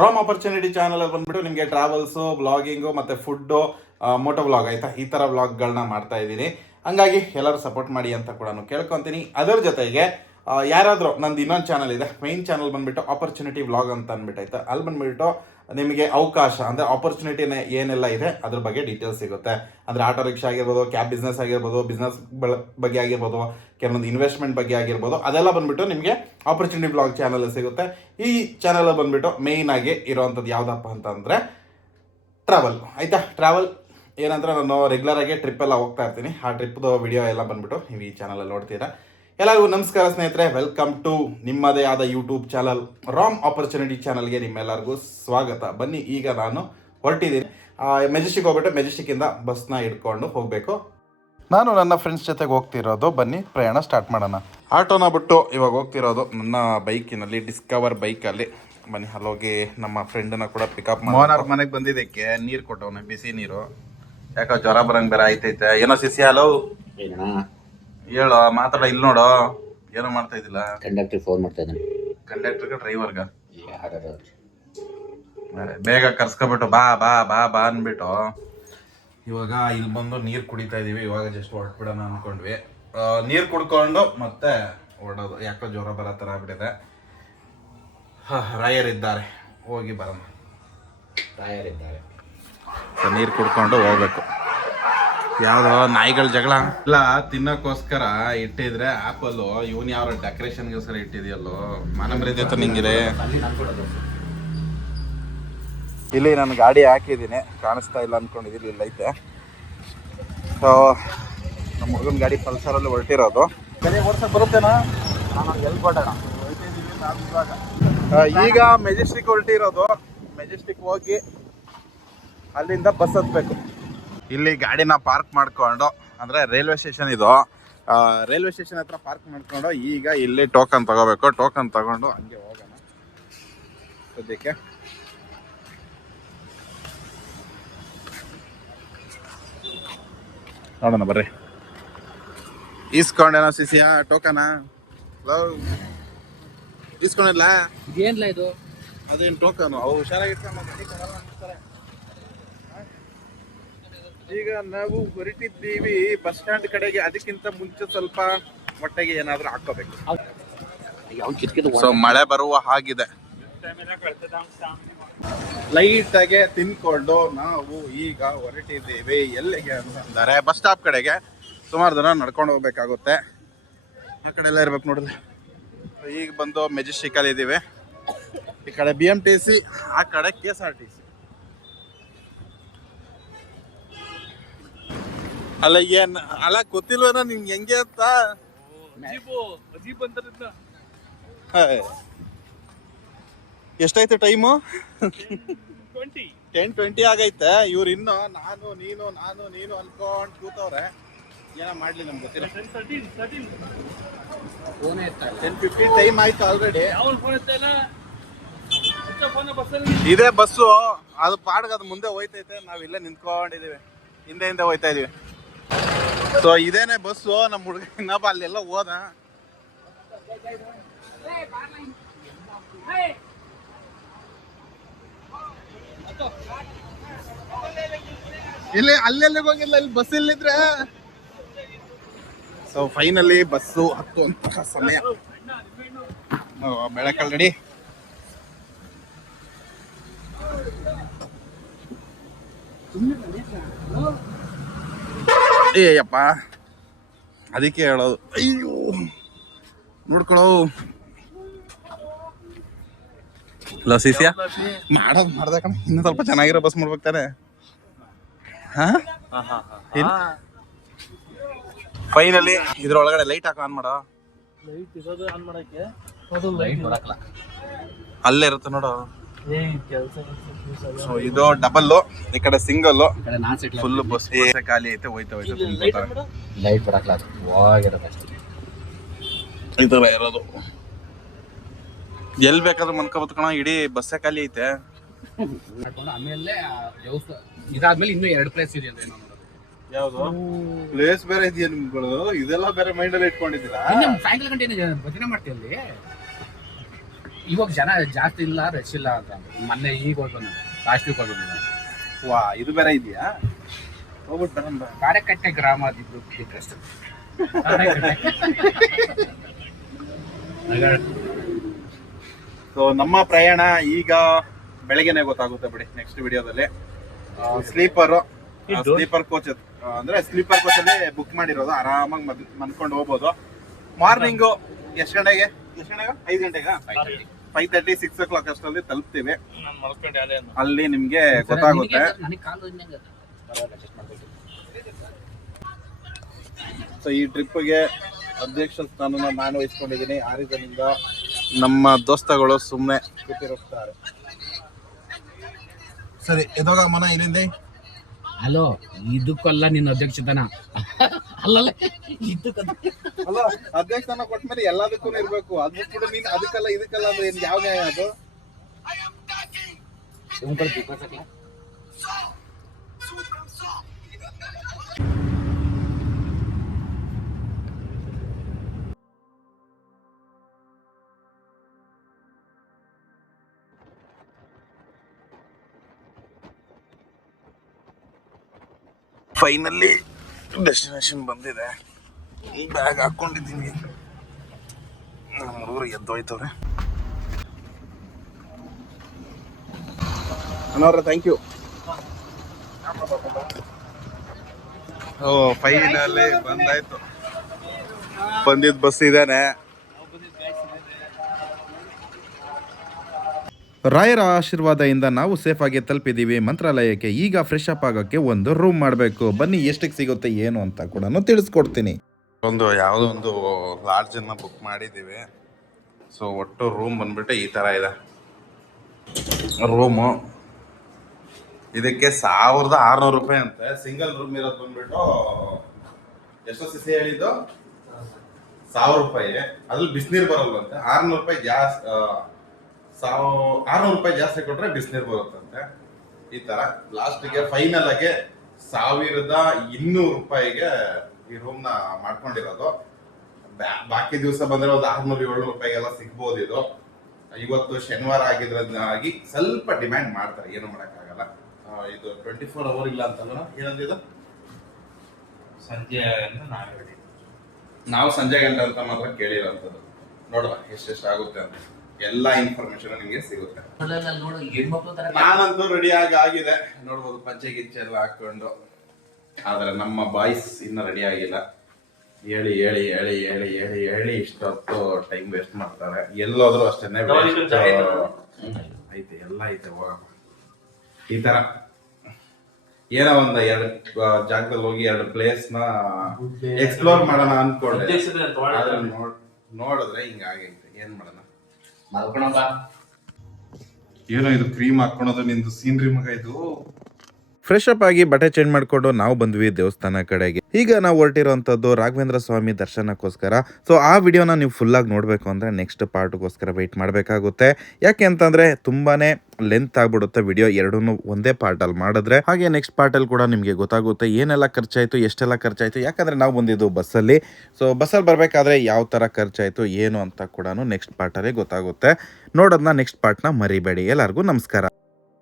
Ram opportunity channel ಅಲ್ಲಿ ಬಂದ್ಬಿಟ್ಟು ನಿಮಗೆ ಟ್ರಾವೆಲ್ಸು ಬ್ಲಾಗಿಂಗು ಮತ್ತು ಫುಡ್ಡು ಮೋಟೋ ವ್ಲಾಗ್ ಆಯಿತಾ, ಈ ಥರ ವ್ಲಾಗ್ಗಳನ್ನ ಮಾಡ್ತಾ ಇದ್ದೀನಿ. ಹಂಗಾಗಿ ಎಲ್ಲರೂ ಸಪೋರ್ಟ್ ಮಾಡಿ ಅಂತ ಕೂಡ ಕೇಳ್ಕೊತೀನಿ. ಅದರ ಜೊತೆಗೆ ಯಾರಾದರೂ ನಂದು ಇನ್ನೊಂದು ಚಾನಲ್ ಇದೆ, ಮೈನ್ ಚಾನಲ್ ಬಂದುಬಿಟ್ಟು ಆಪರ್ಚುನಿಟಿ ವ್ಲಾಗ್ ಅಂತ ಅಂದ್ಬಿಟ್ಟು ಆಯ್ತಾ, ಅಲ್ಲಿ ಬಂದುಬಿಟ್ಟು ನಿಮಗೆ ಅವಕಾಶ ಅಂದರೆ ಆಪರ್ಚುನಿಟಿನ ಏನೆಲ್ಲ ಇದೆ ಅದ್ರ ಬಗ್ಗೆ ಡೀಟೇಲ್ಸ್ ಸಿಗುತ್ತೆ. ಅಂದರೆ ಆಟೋ ರಿಕ್ಷಾ ಆಗಿರ್ಬೋದು, ಕ್ಯಾಬ್ ಬಿಸ್ನೆಸ್ ಆಗಿರ್ಬೋದು, ಬಿಸ್ನೆಸ್ ಬಗ್ಗೆ ಆಗಿರ್ಬೋದು, ಕೆಲವೊಂದು ಇನ್ವೆಸ್ಟ್ಮೆಂಟ್ ಬಗ್ಗೆ ಆಗಿರ್ಬೋದು, ಅದೆಲ್ಲ ಬಂದುಬಿಟ್ಟು ನಿಮಗೆ ಆಪರ್ಚುನಿಟಿ ವ್ಲಾಗ್ ಚಾನಲ್ ಸಿಗುತ್ತೆ. ಈ ಚಾನಲ್ ಬಂದುಬಿಟ್ಟು ಮೇಯ್ನಾಗಿ ಇರೋವಂಥದ್ದು ಯಾವುದಪ್ಪ ಅಂತಂದರೆ ಟ್ರಾವೆಲ್ ಆಯಿತಾ. ಟ್ರಾವೆಲ್ ಏನಂದರೆ ನಾನು ರೆಗ್ಯುಲರಾಗಿ ಟ್ರಿಪ್ಪೆಲ್ಲ ಹೋಗ್ತಾ ಇರ್ತೀನಿ. ಆ ಟ್ರಿಪ್ದು ವಿಡಿಯೋ ಎಲ್ಲ ಬಂದುಬಿಟ್ಟು ನೀವು ಈ ಚಾನಲಲ್ಲಿ ನೋಡ್ತೀರಾ. ಎಲ್ಲರಿಗೂ ನಮಸ್ಕಾರ ಸ್ನೇಹಿತರೆ, ವೆಲ್ಕಮ್ ಟು ನಿಮ್ಮದೇ ಆದ ಯೂಟ್ಯೂಬ್ ಚಾನಲ್ ರಾಮ್ ಆಪರ್ಚುನಿಟಿ ಚಾನಲ್ಗೆ ನಿಮ್ಮೆಲ್ಲರಿಗೂ ಸ್ವಾಗತ. ಬನ್ನಿ, ಈಗ ನಾನು ಹೊರಟಿದ್ದೀನಿ. ಮೆಜೆಸ್ಟಿಕ್ ಹೋಗ್ಬಿಟ್ಟು ಮೆಜೆಸ್ಟಿಕ್ಕಿಂದ ಬಸ್ನ ಹಿಡ್ಕೊಂಡು ಹೋಗಬೇಕು. ನಾನು ನನ್ನ ಫ್ರೆಂಡ್ಸ್ ಜೊತೆಗೆ ಹೋಗ್ತಿರೋದು. ಬನ್ನಿ ಪ್ರಯಾಣ ಸ್ಟಾರ್ಟ್ ಮಾಡೋಣ. ಆಟೋನ ಬಿಟ್ಟು ಇವಾಗ ಹೋಗ್ತಿರೋದು ನನ್ನ ಬೈಕಿನಲ್ಲಿ, ಡಿಸ್ಕವರ್ ಬೈಕಲ್ಲಿ. ಬನ್ನಿ ಅಲ್ಲೋಗಿ ನಮ್ಮ ಫ್ರೆಂಡನ್ನ ಕೂಡ ಪಿಕಪ್ ಮಾಡಿ. ಮೋಹನ್ ಮನೆಗೆ ಬಂದಿದ್ದಕ್ಕೆ ನೀರು ಕೊಟ್ಟವನೆ, ಬಿಸಿ ನೀರು. ಯಾಕೋ ಜ್ವರ ಬರಂಗೆ ಬೇರೆ ಆಯ್ತೈತೆ. ಏನೋ ಸಿಸಿ ಹಲೋ ಹೇಳೋ, ಮಾತಾಡ. ಇಲ್ಲಿ ನೋಡೋ, ಏನೋ ಮಾಡ್ತಾ ಇದ್ದಿಲ್ಲ. ಕಂಡಕ್ಟರ್ ಫೋನ್ ಮಾಡ್ತಾ ಇದ್ದಾನೆ. ಕಂಡಕ್ಟರ್ಗೆ ಡ್ರೈವರ್ಗ ಬೇಗ ಕರ್ಸ್ಕೊಬಿಟ್ಟು ಬಾ ಬಾ ಬಾ ಬಾ ಅಂದ್ಬಿಟ್ಟು ಇವಾಗ ಇಲ್ಲಿ ಬಂದು ನೀರು ಕುಡಿತಾ ಇದೀವಿ. ಇವಾಗ ಜಸ್ಟ್ ಹೊರಟ್ಬಿಡೋಣ ಅನ್ಕೊಂಡ್ವಿ. ನೀರು ಕುಡ್ಕೊಂಡು ಮತ್ತೆ ಹೊರಡೋದು. ಯಾಕೋ ಜ್ವರ ಬರೋ ಥರ ಆಗ್ಬಿಟ್ಟಿದೆ. ರಾಯರಿದ್ದಾರೆ, ಹೋಗಿ ಬರೋಣ. ರಾಯರಿದ್ದಾರೆ, ನೀರು ಕುಡ್ಕೊಂಡು ಹೋಗ್ಬೇಕು. ಯಾವುದೋ ನಾಯಿಗಳ ಜಗಳ ಇಲ್ಲ, ತಿನ್ನೋಕ್ಕೋಸ್ಕರ ಇಟ್ಟಿದ್ರೆ ಆಪಲ್ಲು. ಇವನ್ ಯಾವ ಡೆಕೋರೇಷನ್ಗೋಸ್ಕರ ಇಟ್ಟಿದೆಯಲ್ಲೋ, ಮಾನಮರ್ಯಾದೆ ನಿಂಗಿದೆ. ಇಲ್ಲಿ ನಾನು ಗಾಡಿ ಹಾಕಿದ್ದೀನಿ, ಕಾಣಿಸ್ತಾ ಇಲ್ಲ ಅನ್ಕೊಂಡಿದ್ದೀನಿ. ಇಲ್ಲೈತೆ. ಸೊ ನಮ್ಮ ಹುಡುಗನ ಗಾಡಿ ಪಲ್ಸರಲ್ಲಿ ಹೊರಟಿರೋದು. ಬರುತ್ತೇನಾ? ಈಗ ಮೆಜೆಸ್ಟಿಕ್ ಹೊರಟಿರೋದು. ಮೆಜೆಸ್ಟಿಕ್ ಹೋಗಿ ಅಲ್ಲಿಂದ ಬಸ್ ಹತ್ಬೇಕು. ಇಲ್ಲಿ ಗಾಡಿನ ಪಾರ್ಕ್ ಮಾಡ್ಕೊಂಡು, ಅಂದರೆ ರೈಲ್ವೆ ಸ್ಟೇಷನ್ ಇದು, ರೈಲ್ವೆ ಸ್ಟೇಷನ್ ಹತ್ರ ಪಾರ್ಕ್ ಮಾಡ್ಕೊಂಡು ಈಗ ಇಲ್ಲಿ ಟೋಕನ್ ತಗೋಬೇಕು. ಟೋಕನ್ ತಗೊಂಡು ಹಂಗೆ ಹೋಗೋಣ ಸದ್ಯಕ್ಕೆ. ನೋಡೋಣ ಬರ್ರಿ. ಈಸ್ಕೊಂಡೇನೋ ಸಿಸಿಯ ಟೋಕನ? ಈಸ್ಕೊಂಡಿಲ್ಲ ಏನ್ಲ ಇದು? ಅದೇನು ಟೋಕನು? ಅವು ಹುಷಾರಾಗಿರ್ತಾರೆ. ಈಗ ನಾವು ಹೊರಟಿದ್ದೀವಿ ಬಸ್ ಸ್ಟ್ಯಾಂಡ್ ಕಡೆಗೆ. ಅದಕ್ಕಿಂತ ಮುಂಚೆ ಸ್ವಲ್ಪ ಹೊಟ್ಟೆಗೆ ಏನಾದರೂ ಹಾಕೋಬೇಕು. ಸೊ ಮಳೆ ಬರುವ ಹಾಗಿದೆ. ಲೈಟಾಗೆ ತಿನ್ಕೊಂಡು ನಾವು ಈಗ ಹೊರಟಿದ್ದೀವಿ. ಎಲ್ಲಿಗೆ ಅಂತಂದರೆ ಬಸ್ ಸ್ಟಾಪ್ ಕಡೆಗೆ. ಸುಮಾರು ಜನ ನಡ್ಕೊಂಡು ಹೋಗ್ಬೇಕಾಗುತ್ತೆ. ಆ ಕಡೆ ಎಲ್ಲ ಇರ್ಬೇಕು ನೋಡಿದ್ರೆ. ಈಗ ಬಂದು ಮೆಜೆಸ್ಟಿಕಲ್ಲಿ ಇದ್ದೀವಿ. ಈ ಕಡೆ BMTC, ಆ ಕಡೆ KSRTC. ಅಲ್ಲ ಏನ್ ಅಲ್ಲ ಗೊತ್ತಿಲ್ವೇನೋ ನಿಮ್ಗೆ ಹೆಂಗೆ ಅಂತ? ಎಷ್ಟಾಯ್ತು ಟೈಮು? 10:20 ಆಗೈತೆ. ಇವ್ರು ಇನ್ನು ನಾನು ನೀನು ಅನ್ಕೊಂಡು ಕೂತವ್ರೆ. ಏನೋ ಮಾಡ್ಲಿ ನಮ್ಗೆ ಗೊತ್ತಿಲ್ಲ. 10:50 ಟೈಮ್ ಆಯ್ತು ಆಲ್ರೆಡಿ. ಇದೇ ಬಸ್ಸು, ಅದು ಪಾಡ್ಗೆ ಅದು ಮುಂದೆ ಹೋಯ್ತೈತೆ. ನಾವಿಲ್ಲೇ ನಿಂತ್ಕೊಂಡಿದೀವಿ, ಹಿಂದೆ ಹೋಯ್ತಾ ಇದೀವಿ. ಸೊ ಇದೇನೆ ಬಸ್ಸು. ನಮ್ಮ ಹುಡುಗ ಇನ್ನೊಬ್ಬ ಅಲ್ಲೆಲ್ಲ ಹೋದ. ಇಲ್ಲಿ ಅಲ್ಲೆಲ್ಲಿಗೆ ಹೋಗಿಲ್ಲ, ಇಲ್ಲಿ ಬಸ್ ಇಲ್ಲಿದ್ರೆ. ಸೊ ಫೈನಲಿ ಬಸ್ಸು ಹತ್ತುವಂತಹ ಸಮಯ. ಬೆಳಕಲ್ ರೆಡಿ. ಏಯಪ್ಪ, ಅದಕ್ಕೆ ಹೇಳೋದು. ಅಯ್ಯೋ ನೋಡ್ಕೊಳೋ. ಇಲ್ಲ ಸಿಸಿಯ ಮಾಡ್ದ ಕಣ. ಇನ್ನು ಸ್ವಲ್ಪ ಚೆನ್ನಾಗಿರೋ ಬಸ್ ಮಾಡ್ಬೇಕು ತಾನೆ. ಫೈನಲಿ ಇದ್ರೊಳಗಡೆ ಲೈಟ್ ಹಾಕೋ. ಆನ್ ಮಾಡೋ. ಅಲ್ಲೇ ಇರುತ್ತೆ ನೋಡೋ. ಸೊ ಇದು ಡಬಲ್ಲು, ಈ ಕಡೆ ಸಿಂಗಲ್ಲು. ಫುಲ್ ಬಸ್ ಖಾಲಿ ಐತೆ. ಹೋಯ್ತಾ ಲೈಟ್ ಬರಕ್ಲ ಈ ತರ ಇರೋದು. ಎಲ್ಲಿ ಬೇಕಾದ್ರೂ ಮನ್ಕೋಬೋದು ಕಣ, ಇಡೀ ಬಸ್ಸೇ ಖಾಲಿ ಐತೆ. ಆಮೇಲೆ ಇದಾದ್ಮೇಲೆ ಇನ್ನೂ 2 ಪ್ಲೇಸ್ ಇದೆ ಅಂದ್ರೆ ಯಾವ್ದು ಪ್ಲೇಸ್ ಬೇರೆ ಇದೆಯಾ ನಿಮ್ಗಳು? ಇದೆಲ್ಲ ಬೇರೆ ಮೈಂಡ್ ಅಲ್ಲಿ ಇಟ್ಕೊಂಡಿದ್ದೀರಾ? ಸಾಯಂಕಾಲ ಗಂಟೆ ಭಜನೆ ಮಾಡ್ತೀವಿ ಅಲ್ಲಿ. ಇವಾಗ ಜನ ಜಾಸ್ತಿ ಇಲ್ಲ, ರಶ್ ಇಲ್ಲ ಅಂತ ಮೊನ್ನೆ ಈಗ ಹೋಗ್ಬಂದ ಲಾಸ್ಟ್ ವೀಕ್ ಹೋಗ್ಬಂದಿದ್ದ. ವಾ ಇದು ಬೇರೆ ಇದೆಯಾ? ಹೋಗ್ಬಿಟ್ಟು ಬರೋಣ. ಕಾಡೆಕಟ್ಟೆ ಗ್ರಾಮ ಅದಿದ್ದು ಇಂಟ್ರೆಸ್ಟ್. ಸೊ ನಮ್ಮ ಪ್ರಯಾಣ ಈಗ ಬೆಳಗ್ಗೆನೆ ಗೊತ್ತಾಗುತ್ತೆ ಬಿಡಿ, ನೆಕ್ಸ್ಟ್ ವಿಡಿಯೋದಲ್ಲಿ. ಸ್ಲೀಪರ್ ಕೋಚ್ ಅಂದ್ರೆ ಸ್ಲೀಪರ್ ಕೋಚ್ ಅಲ್ಲಿ ಬುಕ್ ಮಾಡಿರೋದು, ಆರಾಮಾಗಿ ಮನ್ಕೊಂಡು ಹೋಗ್ಬೋದು. ಮಾರ್ನಿಂಗು ಎಷ್ಟು ಗಂಟೆಗೆ? 5 ಗಂಟೆಗ 5:30 6 o'clock ಅಷ್ಟರಲ್ಲಿ ತಲುಪ್ತೀವಿ. ಅಲ್ಲಿ ನಿಮ್ಗೆ ಗೊತ್ತಾಗುತ್ತೆ. ಸೊ ಈ ಟ್ರಿಪ್ಗೆ ಅಧ್ಯಕ್ಷ ಸ್ಥಾನನ ನಾನು ವಹಿಸ್ಕೊಂಡಿದ್ದೀನಿ. ಆರಿಸಲಿಂದ ನಮ್ಮ ದೋಸ್ತಗಳು ಸುಮ್ಮನೆ ಕೂತಿರುತ್ತಾರೆ. ಸರಿ ಎದೋಗ ಮನ ಇಲ್ಲಿಂದ. ಹಲೋ, ಇದಕ್ಕೆಲ್ಲ ನಿನ್ನ ಅಧ್ಯಕ್ಷತನ ಅಲ್ಲಲ್ಲ, ಅಲ್ಲ ಅಧ್ಯಕ್ಷ ಸ್ಥಾನ ಕೊಟ್ಮೇಲೆ ಎಲ್ಲದಕ್ಕೂ ಇರ್ಬೇಕು. ಅದ್ ಬಿಟ್ಬಿಟ್ಟು ನೀನ್ ಅದಕ್ಕಲ್ಲ ಇದಕ್ಕಲ್ಲ ಅಂದ್ರೆ ಯಾವ ನ್ಯಾಯ ಅದು? ಫೈನಲಿ ಡೆಸ್ಟಿನೇಷನ್ ಬಂದಿದೆ. ಬ್ಯಾಗ್ ಹಾಕೊಂಡಿದ್ದೀನಿ. ನಮ್ಮ ಹುಡುಗರು ಎದ್ದೋಯ್ತವ್ರೆ. ಅಣ್ಣವ್ರೆ ಥ್ಯಾಂಕ್ ಯು. ಓ ಫೈನಲಿ ಬಂದಾಯ್ತು. ಬಂದಿದ್ದ ಬಸ್ ಇದಾನೆ. ರಾಯರ ಆಶೀರ್ವಾದದಿಂದ ನಾವು ಸೇಫ್ ಆಗಿ ತಲುಪಿದ್ದೀವಿ ಮಂತ್ರಾಲಯಕ್ಕೆ. ಈಗ ಫ್ರೆಶ್ ಅಪ್ ಆಗೋಕ್ಕೆ ಒಂದು ರೂಮ್ ಮಾಡಬೇಕು. ಬನ್ನಿ ಎಷ್ಟಕ್ಕೆ ಸಿಗುತ್ತೆ ಏನು ಅಂತ ಕೂಡ ತಿಳಿಸ್ಕೊಡ್ತೀನಿ. ಯಾವುದೋ ಒಂದು ಲಾಡ್ಜನ್ನು ಬುಕ್ ಮಾಡಿದ್ದೀವಿ. ಸೊ ಒಟ್ಟು ರೂಮ್ ಬಂದ್ಬಿಟ್ಟು ಈ ಥರ ಇದೆ ರೂಮು. ಇದಕ್ಕೆ 1600 ರೂಪಾಯಿ ಅಂತೆ. ಸಿಂಗಲ್ ರೂಮ್ ಇರೋದು ಬಂದ್ಬಿಟ್ಟು ಎಷ್ಟು ಸಿಸಿ ಹೇಳಿದ್ದು? 1000 ರೂಪಾಯಿ. ಅದ್ರಲ್ಲಿ ಬಿಸಿನೀರು ಬರಲ್ವಂತೆ. 600 ರೂಪಾಯಿ ಜಾಸ್ತಿ, 600 ರೂಪಾಯಿ ಜಾಸ್ತಿ ಕೊಟ್ರೆ ಬಿಸಿನೀರು ಬರುತ್ತಂತೆ. ಈ ತರ ಲಾಸ್ಟ್ಗೆ ಫೈನಲ್ ಆಗಿ 1200 ರೂಪಾಯಿಗೆ ಈ ರೂಮ್ ನ ಮಾಡ್ಕೊಂಡಿರೋದು. ಬಾಕಿ ದಿವಸ ಬಂದ್ರೆ ಒಂದು 600-700 ರೂಪಾಯಿಗೆಲ್ಲ ಸಿಗ್ಬೋದು. ಇದು ಇವತ್ತು ಶನಿವಾರ ಆಗಿದ್ರಾಗಿ ಸ್ವಲ್ಪ ಡಿಮ್ಯಾಂಡ್ ಮಾಡ್ತಾರೆ, ಏನು ಮಾಡಕ್ಕಾಗಲ್ಲ. ಇದು 24 hour ಇಲ್ಲ ಅಂತಲ್ಲ, ಏನಂದಿದ್ದು ಸಂಜೆ ನಾವು ಸಂಜೆ ಗಂಟೆ ಅಂತ ಮಾತ್ರ ಕೇಳಿರೋಂಥದ್ದು. ನೋಡುವ ಎಷ್ಟೆಷ್ಟು ಆಗುತ್ತೆ ಅಂತ ಎಲ್ಲ ಇನ್ಫಾರ್ಮೇಶನ್ ನಿಮಗೆ ಸಿಗುತ್ತೆ. ನಾನಂತೂ ರೆಡಿ ಆಗಿದೆ, ನೋಡ್ಬೋದು ಪಂಚೆ ಗಿಚ್ಚೆ ಎಲ್ಲ ಹಾಕೊಂಡು. ಆದ್ರೆ ನಮ್ಮ ಬಾಯ್ಸ್ ಇನ್ನ ರೆಡಿ ಆಗಿಲ್ಲ. ಹೇಳಿ ಹೇಳಿ ಹೇಳಿ ಹೇಳಿ ಹೇಳಿ ಹೇಳಿ ಇಷ್ಟೊತ್ತು ಟೈಮ್ ವೇಸ್ಟ್ ಮಾಡ್ತಾರೆ. ಎಲ್ಲೋದ್ರು ಅಷ್ಟೇನೆ ಐತೆ, ಎಲ್ಲ ಐತೆ. ಹೋಗಪ್ಪ ಈ ತರ ಏನೋ ಒಂದು 2 ಜಾಗದಲ್ಲಿ ಹೋಗಿ 2 ಪ್ಲೇಸ್ ನ ಎಕ್ಸ್ಪ್ಲೋರ್ ಮಾಡೋಣ ಅನ್ಕೊಂಡೆ. ಆದ್ರೆ ನೋಡಿದ್ರೆ ಹಿಂಗಾಗೈತೆ, ಏನ್ ಮಾಡೋಣ. ಏನೋ ಇದು ಕ್ರೀಮ್ ಹಾಕೊಳೋದು ನಿಂದು ಸೀನ್ರಿ ಮಗ ಇದು. ಫ್ರೆಶ್ ಅಪ್ ಆಗಿ ಬಟ್ಟೆ ಚೇಂಜ್ ಮಾಡ್ಕೊಂಡು ನಾವು ಬಂದ್ವಿ ದೇವಸ್ಥಾನ ಕಡೆಗೆ. ಈಗ ನಾವು ಹೊರಟಿರೋಂಥದ್ದು ರಾಘವೇಂದ್ರ ಸ್ವಾಮಿ ದರ್ಶನಕ್ಕೋಸ್ಕರ. ಸೊ ಆ ವಿಡಿಯೋನ ನೀವು ಫುಲ್ಲಾಗಿ ನೋಡಬೇಕು ಅಂದರೆ ನೆಕ್ಸ್ಟ್ ಪಾರ್ಟ್ಗೋಸ್ಕರ ವೆಯ್ಟ್ ಮಾಡಬೇಕಾಗುತ್ತೆ. ಯಾಕೆ ಅಂತಂದರೆ ತುಂಬಾ ಲೆಂತ್ ಆಗಿಬಿಡುತ್ತೆ ವಿಡಿಯೋ, ಎರಡೂ ಒಂದೇ ಪಾರ್ಟಲ್ಲಿ ಮಾಡಿದ್ರೆ. ಹಾಗೆ ನೆಕ್ಸ್ಟ್ ಪಾರ್ಟಲ್ಲಿ ಕೂಡ ನಿಮಗೆ ಗೊತ್ತಾಗುತ್ತೆ ಏನೆಲ್ಲ ಖರ್ಚಾಯಿತು, ಎಷ್ಟೆಲ್ಲ ಖರ್ಚಾಯಿತು. ಯಾಕಂದರೆ ನಾವು ಬಂದಿದ್ದು ಬಸ್ಸಲ್ಲಿ. ಸೊ ಬಸ್ಸಲ್ಲಿ ಬರಬೇಕಾದ್ರೆ ಯಾವ ಥರ ಖರ್ಚಾಯಿತು ಏನು ಅಂತ ಕೂಡ ನೆಕ್ಸ್ಟ್ ಪಾರ್ಟಲ್ಲೇ ಗೊತ್ತಾಗುತ್ತೆ. ನೋಡೋದನ್ನ ನೆಕ್ಸ್ಟ್ ಪಾರ್ಟ್ನ ಮರಿಬೇಡಿ. ಎಲ್ಲರಿಗೂ ನಮಸ್ಕಾರ.